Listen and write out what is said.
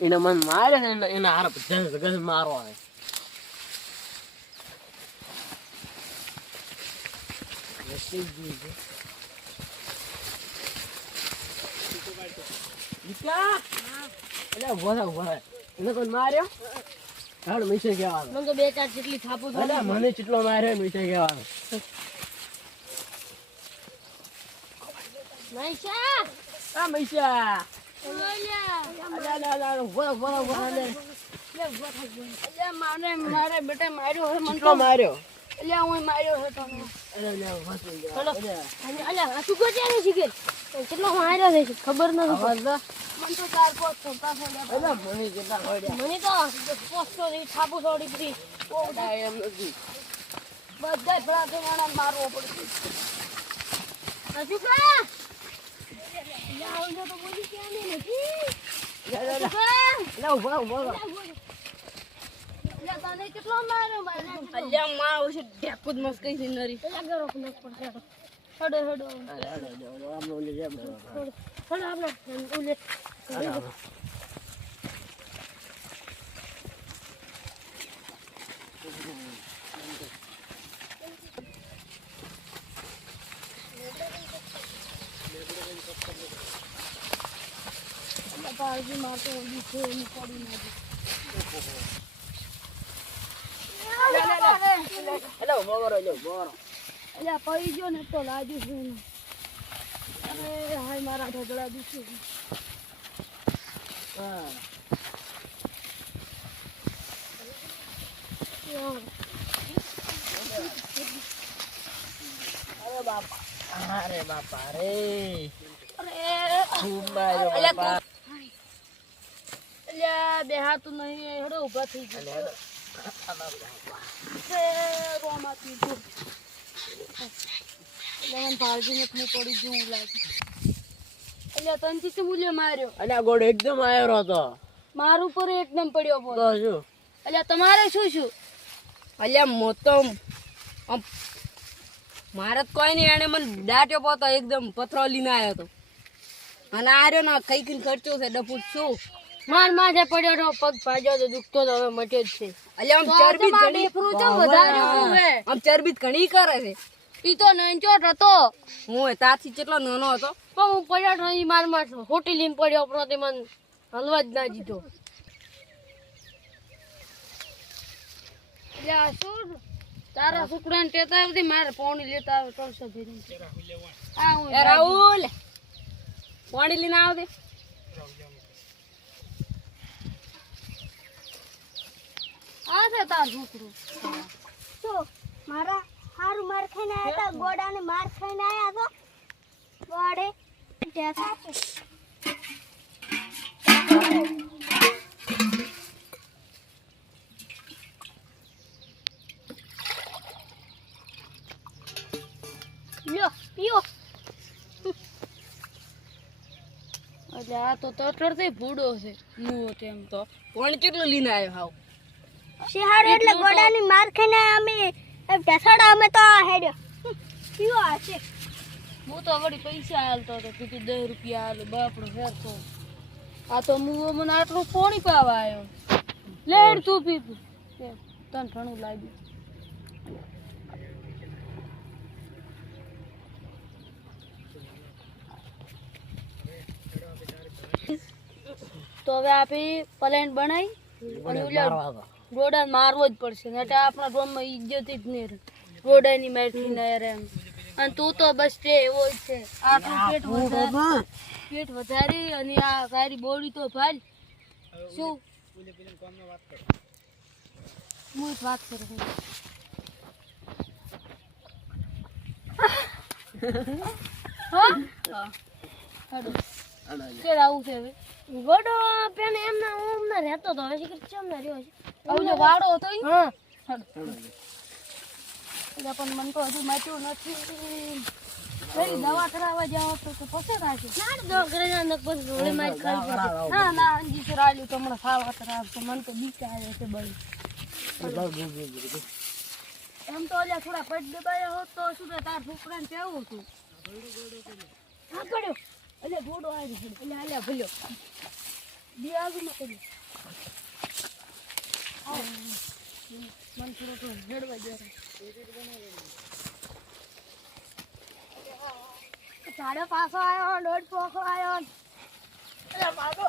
એને મન મારે છે ને એના હારે બધા જગત મારવા આવે. એને કોણ માર્યો? હાડ મીસે કહેવાનો. મને તો બે ચાર જેટલી થાપો અલા મને ચેટલો માર્યો મીસે કહેવાનો. મૈસા આ મૈસા મારે બેટા માર્યો હે મને ચેટલો માર્યો? અલ્યા હું માર્યો હે તમને અલ્યા તું કોચે શીખે કેટલો માર્યો છે ખબર નથી મને તો 4-5 છોકરા છે અલા મને કેટલા માર્યા? મને તો પોસ્ટો ની થાપુ છોડી દીધી એમ નથી. બધા ભલા મારા મારવો પડશે અજુકા યાર ઓલો તો બોલી કે આને નથી લા ઉભા અલ્યા તને કેટલો માર્યો અલ્યા મારો છે ઢેકુ જ મસ્કઈ છે નરી. અલ્યા ગરો નક પડશે હડો આમ ઓલે જેમ હડો આપણે ઓલે પારજી મારતો ઓલી છે એની પડી નાખી હેલો બોરો જો બોરો. અલ્યા પડી ગયો ને તો લાજુ છે અરે હાય મારા ઢગલા દુખે હા અરે બાપા રે ખૂબ માર્યો બાપા. અલ્યા બે હાથ નહીં હેડો ઊભા થઈ ગયા રોમાંથી જો અલ્યા મને ભાળજી નથી પડી ગયું લાગે અલ્યા તનથી શું મૂલ્ય માર્યો અલ્યા ગોડો એકદમ આયરો હતો. મારું પર એકદમ પડ્યો બોલ તો શું અલ્યા તમારે શું અલ્યા મોતો મારે તો કોઈ નહીં, એને મને દાટ્યો પોતો એકદમ પથરો લઈને આવ્યો હતો અને આર્યો ને કઈ કઈ ખર્ચો છે ડફૂટ શું માર માથે પડ્યો તો પગ ભાજ્યો તો દુખતો તો હવે મટ્યો જ છે અલ્યા આમ ચરબી ઘણી આમ ચરબી ઘણી કરે છે. ઈ તો નંચોટ હતો હું તાથી કેટલો નાનો હતો પણ હું પડ્યો તો ઈ માર માં હોટી લઈને પડ્યો પ્રતિ મન હલવા જ ના દીધો યા શું તારા છોકરાને ટેતા આવતી મારે પાણી લેતા આવે 300 ભેરી આ હું એ રાહુલ પાણી લઈને આવ દે. આ છે તાર છોકરું તો મારા હારું માર ખાઈને આયા તા ગોડાને માર ખાઈને આયા તો ગોડે ટેસા છે લ્યો પીઓ એટલે આ તો તટરથી ભૂડો છે મુઓ તેમ તો પાણી કેટલું લઈને આવ્યો હાવ શિહાર એટલે ગોડાની માર ખાઈને અમે ટેસાડા અમે તો હેડ્યો પીવો આ છે હું તો વળી પૈસા હાલતો હતો કીધું 10 રૂપિયા હાલો બાપડો ફેરતો આ તો મુઓ મને આટલું પાણી પાવા આવ્યો લેડ તું પીતું તને ઘણું લાગ્યું તો હવે આપી પ્લેન બનાવી અને ઓલા ગોડા મારવો જ પડશે ને આપણા ગામમાં ઇજ્જત જ નહીં રહે ગોડાની મારથી ન રહે એમ અને તું તો બસ તે એવો જ છે આટલું પેટ વધારી અને આ તારી બોડી તો ભાલ શું હું જ વાત કરું કે આવું છે હવે ગોડો પેને એમના ઓમના રહેતો તો હવે શીખર ચમ ના રહ્યો છે આવું જો વાડો હતો ઈ હા એટલે પણ મન તો હજુ માચ્યું નથી ફરી દવા કરાવવા જાવ તો પછી રાખી નાડ દો ગરેના નક બસ રોળે માર કરી ના ના અંજી સર આલ્યું તો હમણાં ખાવા કરાવ તો મન તો બીક આવે છે બળી એમ તો ઓલા થોડા પટ દબાયા હોત તો શું કે તાર છોકરાને કેવું હતું આ પડ્યો એટલે ઘોડો આવી એટલે આલ્યા ભલ્યો દિયાગમાં કરી મન થોડો જડવા દે તારે પાછો આવ્યો દોઢ પોખો આવ્યો અરે બાબો